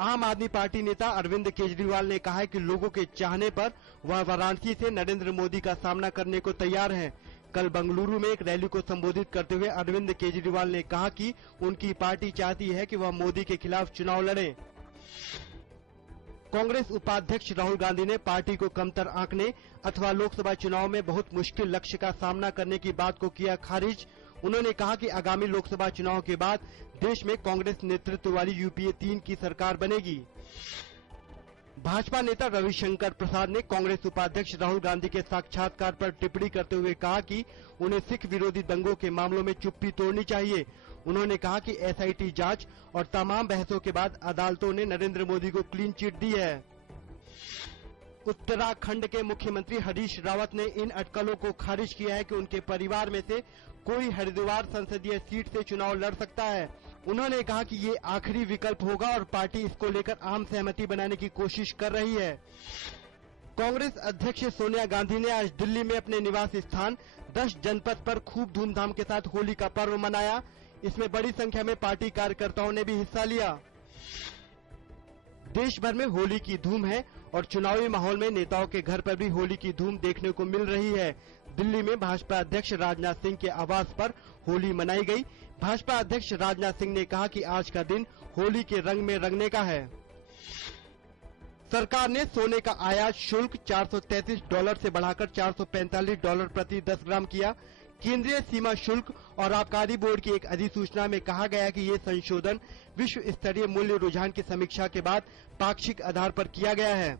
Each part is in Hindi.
आम आदमी पार्टी नेता अरविंद केजरीवाल ने कहा है कि लोगों के चाहने पर वह वाराणसी से नरेंद्र मोदी का सामना करने को तैयार हैं। कल बंगलुरु में एक रैली को संबोधित करते हुए अरविंद केजरीवाल ने कहा कि उनकी पार्टी चाहती है कि वह मोदी के खिलाफ चुनाव लड़े। कांग्रेस उपाध्यक्ष राहुल गांधी ने पार्टी को कमतर आंकने अथवा लोकसभा चुनाव में बहुत मुश्किल लक्ष्य का सामना करने की बात को किया खारिज। उन्होंने कहा कि आगामी लोकसभा चुनाव के बाद देश में कांग्रेस नेतृत्व वाली यूपीए 3 की सरकार बनेगी। भाजपा नेता रविशंकर प्रसाद ने कांग्रेस उपाध्यक्ष राहुल गांधी के साक्षात्कार पर टिप्पणी करते हुए कहा कि उन्हें सिख विरोधी दंगों के मामलों में चुप्पी तोड़नी चाहिए। उन्होंने कहा कि एसआईटी जांच और तमाम बहसों के बाद अदालतों ने नरेंद्र मोदी को क्लीन चिट दी है। उत्तराखंड के मुख्यमंत्री हरीश रावत ने इन अटकलों को खारिज किया है कि उनके परिवार में से कोई हरिद्वार संसदीय सीट से चुनाव लड़ सकता है। उन्होंने कहा कि ये आखिरी विकल्प होगा और पार्टी इसको लेकर आम सहमति बनाने की कोशिश कर रही है। कांग्रेस अध्यक्ष सोनिया गांधी ने आज दिल्ली में अपने निवास स्थान 10 जनपथ पर खूब धूमधाम के साथ होली का पर्व मनाया। इसमें बड़ी संख्या में पार्टी कार्यकर्ताओं ने भी हिस्सा लिया। देश भर में होली की धूम है और चुनावी माहौल में नेताओं के घर पर भी होली की धूम देखने को मिल रही है। दिल्ली में भाजपा अध्यक्ष राजनाथ सिंह के आवास पर होली मनाई गई। भाजपा अध्यक्ष राजनाथ सिंह ने कहा कि आज का दिन होली के रंग में रंगने का है। सरकार ने सोने का आयात शुल्क $433 से बढ़ाकर $445 प्रति 10 ग्राम किया। केंद्रीय सीमा शुल्क और आबकारी बोर्ड की एक अधिसूचना में कहा गया कि ये संशोधन विश्व स्तरीय मूल्य रुझान की समीक्षा के बाद पाक्षिक आधार पर किया गया है।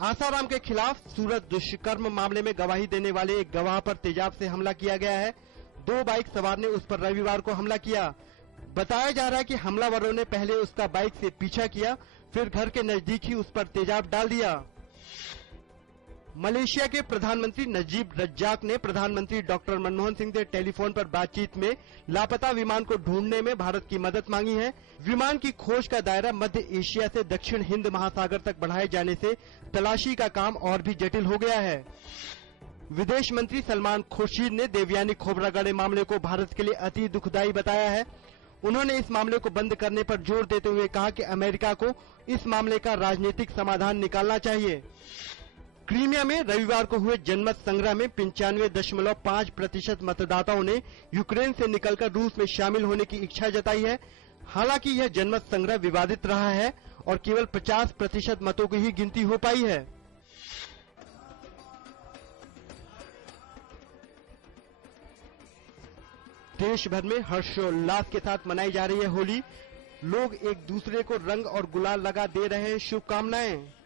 आसाराम के खिलाफ सूरत दुष्कर्म मामले में गवाही देने वाले एक गवाह पर तेजाब से हमला किया गया है। 2 बाइक सवार ने उस पर रविवार को हमला किया। बताया जा रहा है कि हमलावरों ने पहले उसका बाइक से पीछा किया, फिर घर के नजदीक ही उस पर तेजाब डाल दिया। मलेशिया के प्रधानमंत्री नजीब रज्जाक ने प्रधानमंत्री डॉक्टर मनमोहन सिंह से टेलीफोन पर बातचीत में लापता विमान को ढूंढने में भारत की मदद मांगी है। विमान की खोज का दायरा मध्य एशिया से दक्षिण हिंद महासागर तक बढ़ाए जाने से तलाशी का काम और भी जटिल हो गया है। विदेश मंत्री सलमान खुर्शीद ने देवयानी खोबरागड़े मामले को भारत के लिए अति दुखदायी बताया है। उन्होंने इस मामले को बंद करने पर जोर देते हुए कहा कि अमेरिका को इस मामले का राजनीतिक समाधान निकालना चाहिए। क्रीमिया में रविवार को हुए जनमत संग्रह में 95.5% मतदाताओं ने यूक्रेन से निकलकर रूस में शामिल होने की इच्छा जताई है। हालांकि यह जनमत संग्रह विवादित रहा है और केवल 50% मतों की ही गिनती हो पाई है। देश भर में हर्षोल्लास के साथ मनाई जा रही है होली। लोग एक दूसरे को रंग और गुलाल लगा दे रहे हैं शुभकामनाएं।